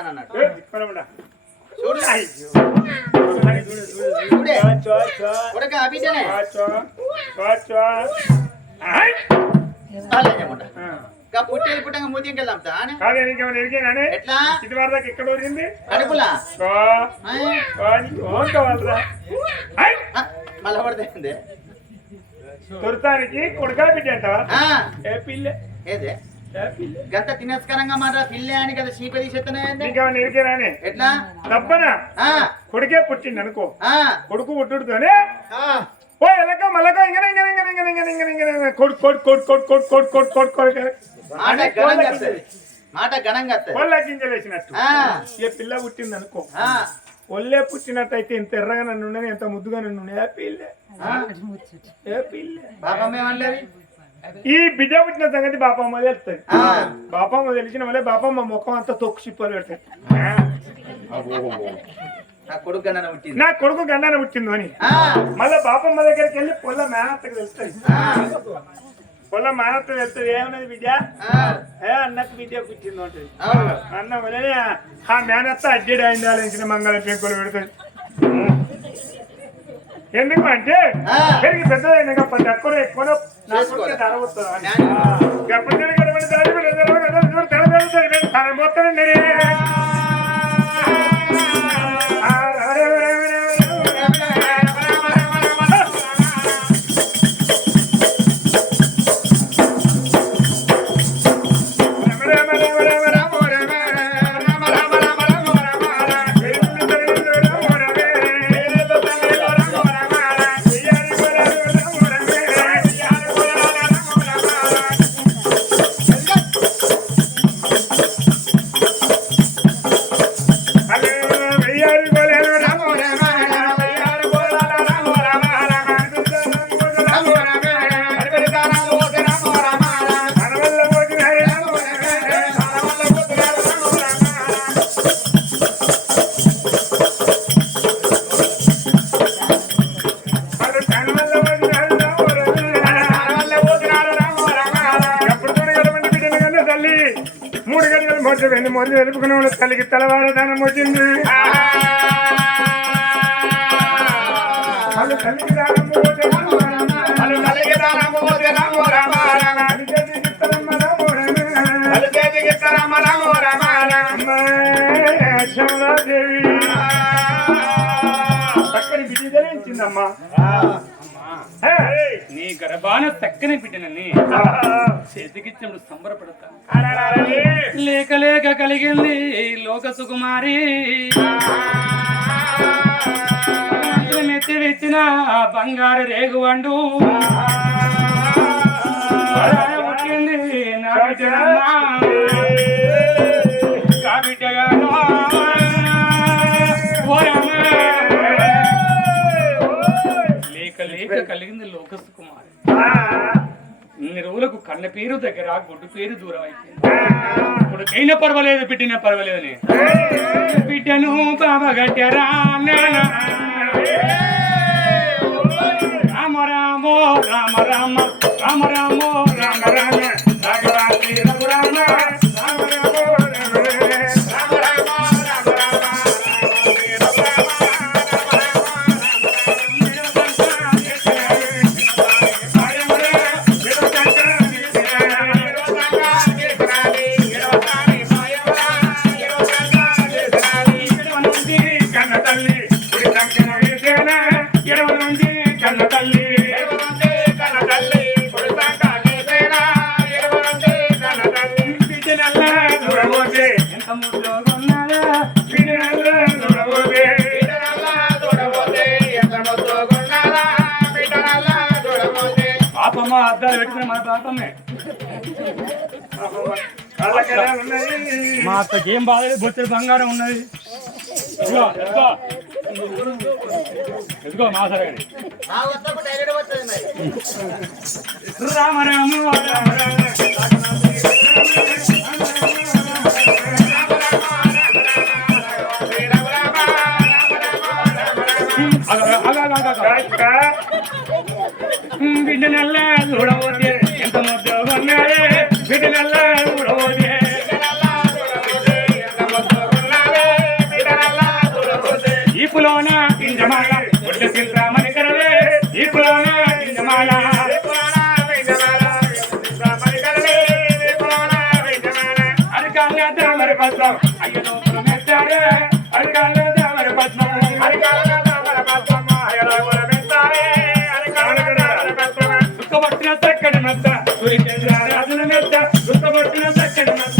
చేస్తానన్నాడు చూడు చూడే కొడక అభిజనే ఇంకా పుట్టేది పుట్టంగా మూతికి వెళ్దాం తానే కాదు ఇంకా ఎరికేనా ఎట్లా ఇది వరదాకా కొడుకా బిడ్డ అంటావా ఏ పిల్ల ఏదే గంత తినస్కరంగా మాట పిల్లే అని కదా చీప తీసేస్తున్నాయి ఎట్లా? తప్పనా? ఆ, కొడుకే పుట్టింది అనుకో ఆ, కొడుకు పుట్టుడుతోనే ఆ, ఓ ఎలక మలక ఇంగన ఇంగన ఇంగన ఇంగన ఇంగన ఇంగన ఇంగన కొడు కొడు కొడు కొడు కొడు కొడు కొడు కొడు కొడు మాట ఘనంగా వస్తది. మాట ఘనంగా వస్తది. కోళ్ళ గింజలేసినట్టు. ఆ, ఏ పిల్ల పుట్టింది అనుకో ఒళ్ళే పుట్టినట్టయితే ఇంత ఎర్రగా నన్ను ఎంత ముద్దుగా నన్ను. ఏ పిల్లే. ఏ పిల్లే? పాపం ఏమనలేదు? ఈ బిడ్డ పుట్టిన సంగతి బాపమ్మ తెలుస్తుంది బాపమ్మ తెలిసిన వల్లే బాపమ్మ ముఖం అంతా తొక్కు చిప్పలు పెడతాయి. నా కొడుకు గండాన పుట్టింది. అని. మళ్ళీ బాపమ్మ దగ్గరికి వెళ్ళి పొల్ల మేనత్తకు తెలుస్తుంది పొల్ల మేనత్త తెలుస్తుంది ఏమన్నది బిడ్డ? ఏ అన్నకు బిడ్డ పుట్టింది ఉంటుంది. అన్న వలనే ఆ మేనత్త అడ్డెడ్ అయింది ఆలోచించిన మంగళ పెంకులు పెడుతుంది ఎందుకు అంటే. పెరిగి పెద్దదైన తక్కువ ఎక్కువ. ఎప్పుడు తిరిగి మొత్తం మొదలు వెలుపుకునే వాళ్ళు తల్లికి తలవారదానం వచ్చింది. వాళ్ళు తల్లికి దానం పోతే వాళ్ళు తల్లికి దానం పోతే రామో రామ. రామ అడిగేది ఇస్తారమ్మ రామో రామ. అడిగేది ఇస్తారమ్మ రామో రామ. రామ దేవి చక్కని బిడ్డ జరించిందమ్మా నీ గర్భాన చక్కని బిడ్డనని చేతికిచ్చినప్పుడు సంబరపడతాను. లేక లేక కలిగింది లోక సుకుమారి. మెత్తి బంగారు రేగువండు పుట్టింది నా బిడ్డనమ్మా. లేక లేక కలిగింది లోక సుకుమారి. రోజులకు కన్న పేరు దగ్గర గుడ్డు పేరు దూరం అయిపోయింది. కొడుకైనా పర్వాలేదు బిడ్డైనా పర్వాలేదని. బిడ్డను బాబగట్టరా రామ రామో రామ రామ రామ రామో రామ రామ. రాఘవాసి రఘురామ. మా అత్తకి ఏం బాధలేదు బొచ్చలు బంగారం ఉన్నది. ఎదుగో మా అలా అలా అలా விட்டு நல்லா உழவு మెత్త దుఃఖపట్టిన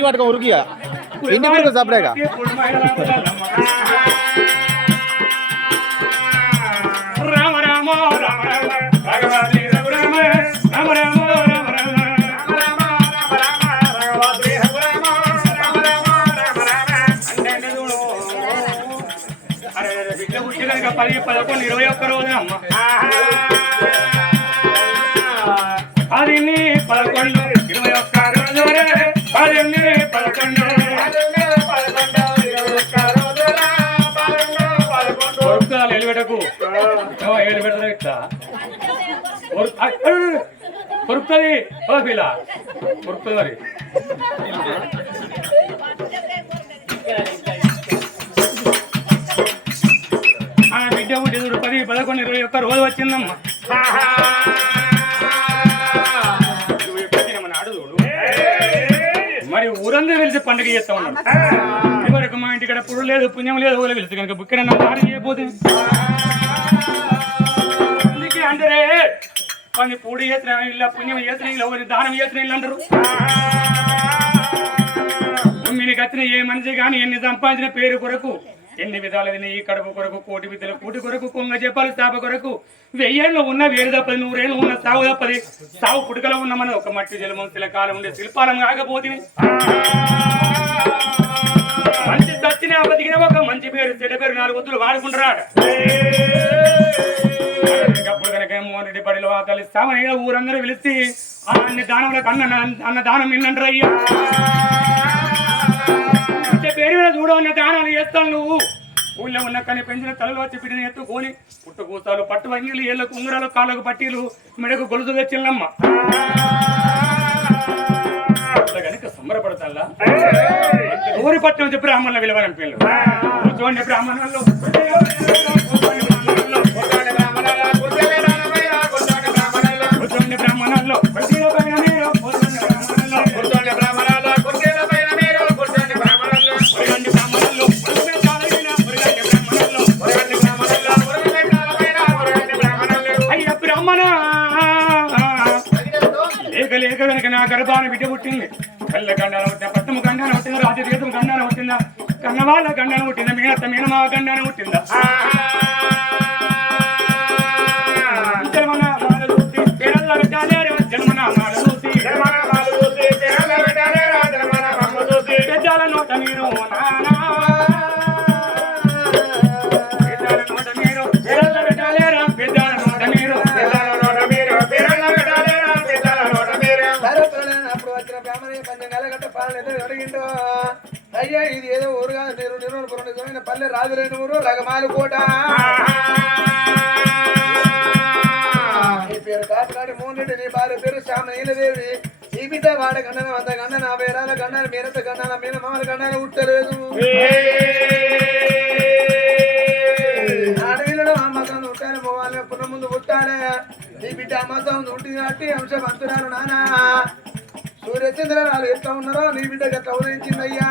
मीटिंग वाट का रुकिया इंडिपेंडेंस सापड़ेगा ఎలిబెడతా ఇట్లా. కొరుకుతుంది ఓ పిల్ల కొరుకుతుంది మరి. ఆ బిడ్డ పుట్టి పది పదకొండు ఇరవై ఒక్క రోజు వచ్చిందమ్మా. మరి ఊరందరూ కలిసి పండుగ చేస్తా ఉన్నాం ఇవరకు మా ఇంటి ఇక్కడ పుడు లేదు పుణ్యం లేదు ఊళ్ళో వెళ్తే కనుక బుక్కడ నాడు చేయబోతే. చేయబోతుంది అందరే కొన్ని పూడి చేసిన ఇల్లు పుణ్యం చేసిన ఇల్లు ఒకరి దానం చేసిన ఇల్లు అంటారు మీకు వచ్చిన ఏ మనిషి కానీ ఎన్ని సంపాదించిన పేరు కొరకు ఎన్ని విధాలు ఈ కడుపు కొరకు కోటి విద్యలు కూటి కొరకు కొంగ చెప్పాలి స్థాప కొరకు వెయ్యేళ్ళు ఉన్న వేరు తప్పది నూరేళ్ళు ఉన్న సాగు తప్పది. సాగు పుట్టుకలో ఉన్న మన ఒక మట్టి జలమం శిలకాలం ఉండే శిల్పాలం కాకపోతే మంచి సచ్చిన బతికిన ఒక మంచి పేరు చెడ్డ పేరు నాలుగు వద్దులు వాడుకుంటారా అప్పుడు కనుక మోహన్ రెడ్డి బడిలో సామని ఊరందరూ పిలిచి అన్ని దానములకు అన్న అన్న దానం అయ్యా అంటే పేరు మీద చూడు అన్న దానాలు చేస్తాను నువ్వు. ఊళ్ళో ఉన్న కని పెంచిన తలలో వచ్చి ఎత్తుకొని పుట్టు కూతాలు పట్టు వంగిలు ఏళ్ళకు ఉంగరాలు కాళ్ళకు పట్టీలు మెడకు గొలుసు తెచ్చిల్లమ్మ. కనుక సంబరపడతాల్లా? ఊరి పట్టణం చెప్పి బ్రాహ్మణుల విలువని పేర్లు కూర్చోండి బ్రాహ్మణుల్లో కళ్ళ గండాన పుట్టిన పట్టము గండాన పుట్టిందా రాజు దేశం గండాన పుట్టిందా కన్నవాళ్ళ గండాన పుట్టిందా మీనత్త మీనమావ గండాన పుట్టిందా నిజమైన పల్లె రాజులేని రగమాలు కోట నీ పేరు కాపులాడి మూడు నీ భార్య పేరు శ్యామనీలదేవి ఈ బిడ్డ వాడ గండన వంద గండన వేరాల గండన మీరత గండన మీన మామల గండన ఉట్టలేదు. అడవిలో అమ్మకం ఉంటాను పోవాలి పున్న ముందు పుట్టాలే. నీ బిడ్డ అమ్మకం ఉంటుంది కాబట్టి అంశం అంటున్నారు నానా. సూర్యచంద్రరాలు ఎట్లా ఉన్నారో నీ బిడ్డకి ఎట్లా ఉదయించిందయ్యా?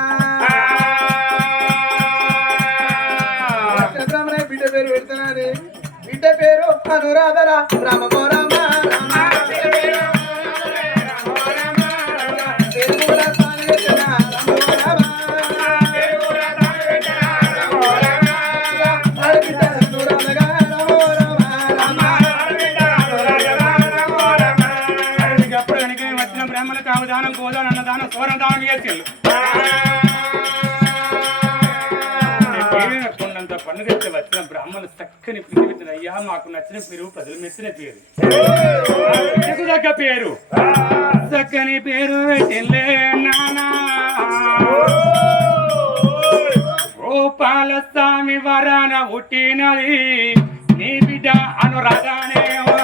అప్పుడు కనుక వచ్చిన బ్రాహ్మణులకు అవధానం గోదానం అన్నదానం సోరదానం చేసిళ్ళు కొండంత పన్ను చక్కని పిల్లి పెట్టిన అయ్యా మాకు నచ్చిన పేరు ప్రజలు మెచ్చిన పేరు. నీకు తగ్గ పేరు. చక్కని పేరు పెట్టిలే నానా. గోపాల స్వామి వరాన పుట్టినది నీ బిడ్డ అనురాధానేవా?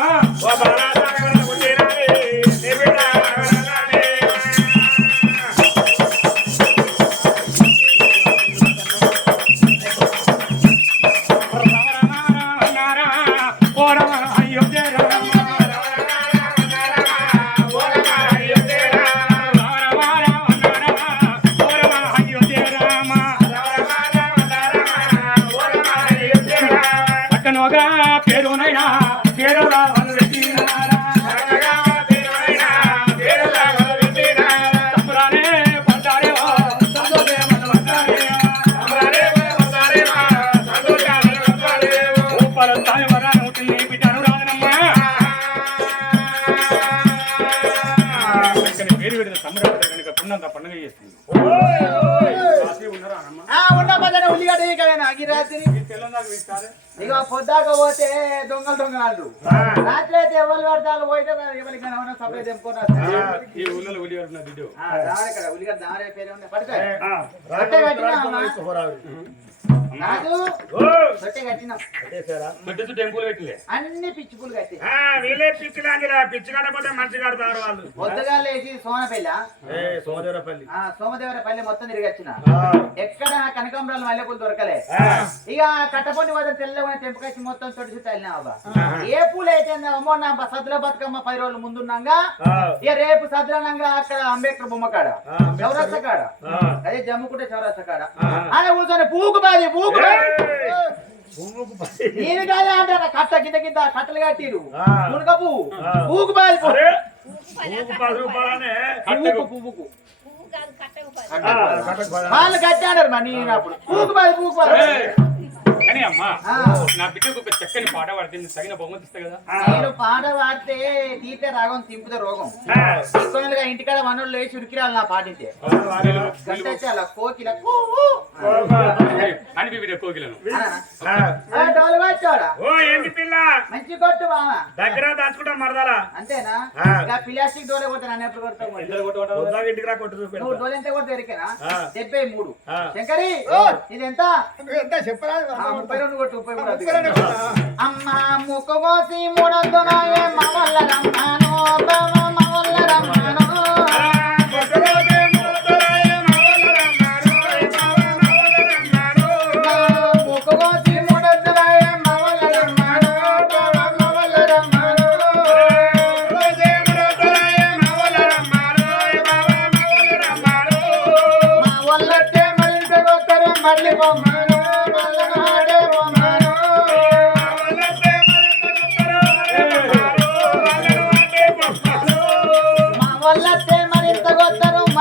ఇక్కడ పేరు పెడితే పున్నంత పండుగ చేస్తుంది. ఉల్లిగడ్డ అగిరాత్రి ఇక పొద్దాక పోతే దొంగలు దొంగలు రాత్రి అయితే ఎవరు పడతారు? పోయితే ఎవరికి తెంపుకున్నారు ఈ ఊళ్ళో దిడ్డు ఇక్కడ ఉల్లిగడ్డ దారే పేరు కట్టినా అన్ని పిచ్చి పూలు కట్టి వీళ్ళే పిచ్చి లాంటిరా పిచ్చి కట్టకపోతే మంచి కడతారు వాళ్ళు. పొద్దుగా లేచి సోనపల్లి. సోదరపల్లి ఆ సోమదేవర పల్లె మొత్తం తిరిగి వచ్చిన. ఎక్కడ కనకాంబరాలు మల్లెపూలు దొరకలే. ఇక కట్టపొండి వద్ద తెల్లమైన తెంపకొచ్చి మొత్తం తొడి చుట్టూ వెళ్ళినా అబ్బా ఏ పూలు అయితే అమ్మో నా సద్దుల బతుకమ్మ పది రోజులు ముందున్నాగా ఇక రేపు సద్దులనంగా అక్కడ అంబేద్కర్ బొమ్మ కాడ. చౌరస్తా కాడ. అదే జమ్ముకుంటే చౌరస్తా కాడ. ఆయన కూర్చొని పూకు బాది పూకు. నేను కాదే అంటారా కట్ట కింద కింద కట్టలు కట్టిరు. మునగ పువ్వు పూకు బాది పువ్వు. పది రూపాయలనే పువ్వుకు పువ్వుకు కట్టకు పది. వాళ్ళు నేను అప్పుడు. పూకు బాది పూకు బాది కానీ అమ్మా. నా బిడ్డకు ఒక చక్కని పాట పడుతుంది తగిన బహుమతి ఇస్తా కదా? నేను పాట పాడితే తీతే రాగం తింపితే రోగం. ఎక్కువగా ఇంటికాడ వనరులు లేచి ఉరికిరాలు నా అలా కోకిల. అని బిడ్డ కోకిలను. ఓ ఏంటి పిల్ల? మంచి కొట్టు బావా దగ్గర దాచుకుంటా మరదలా. అంతేనా. ఇక ప్లాస్టిక్ డోలే కొడతా నన్ను ఎప్పుడు కొడతావు ఇంటికి రా కొట్టు నువ్వు డోలు ఎంత కొడితే ఎరికేనా. డెబ్బై మూడు. శంకరి ఇది ఎంత ఎంత చెప్పరాదు ఆ, ముప్పై రెండు కొట్టు అమ్మ ముక్కు మూడొద్దు నాయే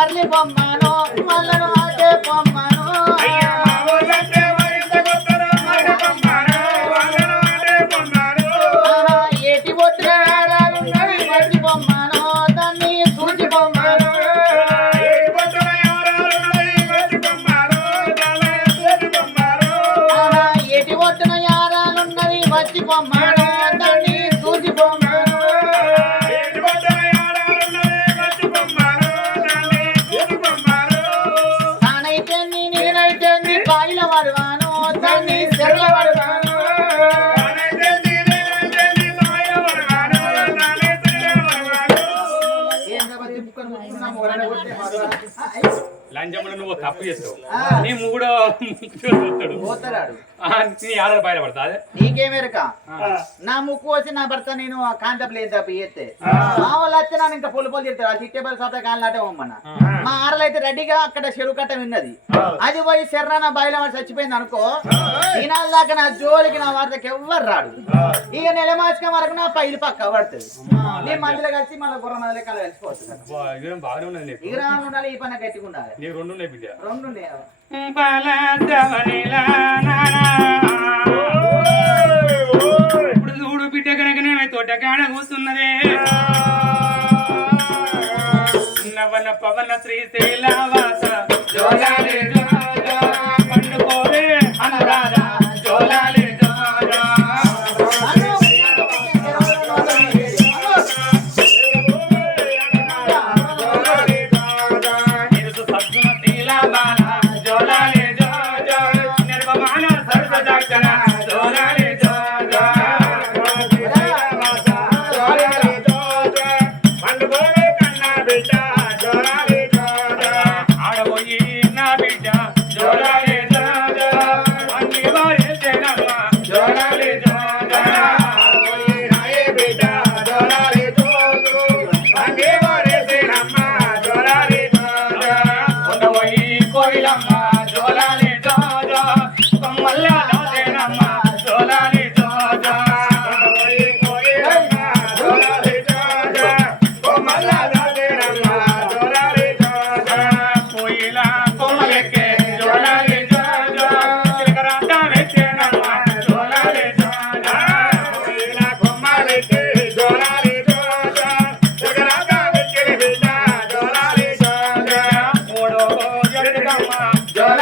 కొత్తరు మళ్ళీ బొమ్మను మల్లను ఆడే బొమ్మ తప్పు చేస్తావు. నీ మూడో చూస్తాడు పోతాడాడు నీ ఆడలు బయటపడతా అదే? నీకేమేరక? నా ముక్కు వచ్చి నా భర్త నేను కాంటప్ లేదు తప్ప చేస్తే మా వాళ్ళు వచ్చి నన్ను ఇంకా పొలు పొలు తింటారు ఆ చిట్టేపల్లి సాత కాలనాటే పోమ్మన్న. మా ఆడలు అయితే రెడీగా అక్కడ చెరువు కట్ట విన్నది. అది పోయి శర్రాన బయలు చచ్చిపోయింది అనుకో ఈనాళ్ళ దాకా నా జోలికి నా వార్తకి ఎవ్వరు రాడు. ఇక నెల మాసిక వరకు నా పైలు పక్క పడుతుంది. నీ మందులు కలిసి మళ్ళీ గుర్ర కల కలిసిపోతుంది. ఇక ఉండాలి ఈ పని గట్టిగా ఉండాలి. రెండు ఉన్నాయి రెండు ఉన్నాయి. ఇప్పుడు చూడు బిడ్డ కనుకనే తోట కాడ కూస్తున్నదే నవన పవన శ్రీశైలవాస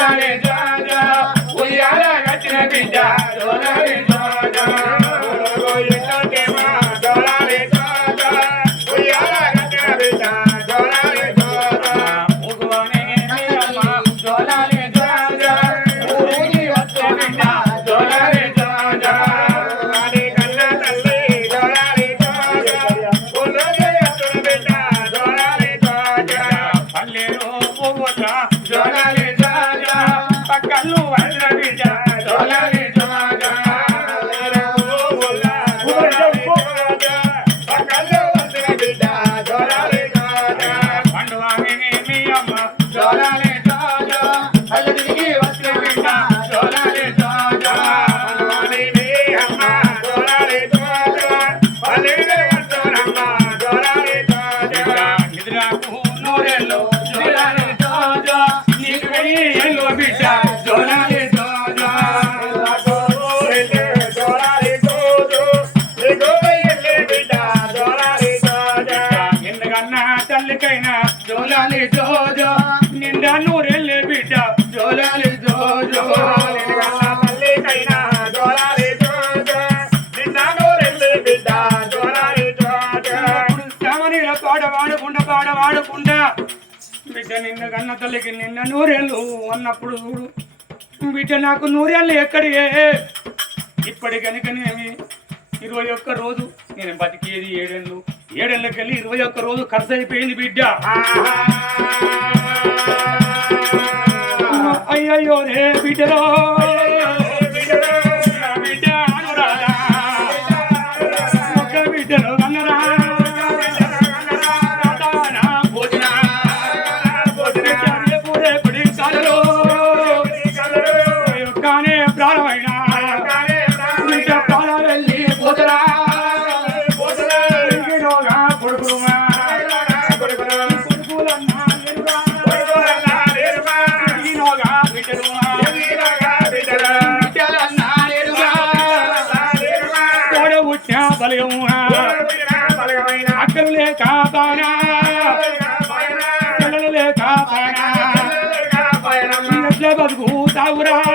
Hallelujah. బిడ్డ నిన్న కన్న తల్లికి నిన్న నూరేళ్ళు అన్నప్పుడు చూడు. బిడ్డ నాకు నూరేళ్ళు ఎక్కడియే ఇప్పటి కనుకనేమి ఇరవై ఒక్క రోజు నేను బతికేది ఏడేళ్ళు. ఏడేళ్ళకి వెళ్ళి ఇరవై ఒక్క రోజు ఖర్చు అయిపోయింది బిడ్డ. అయ్యయ్యో రే బిడ్డలో. పిల్లలు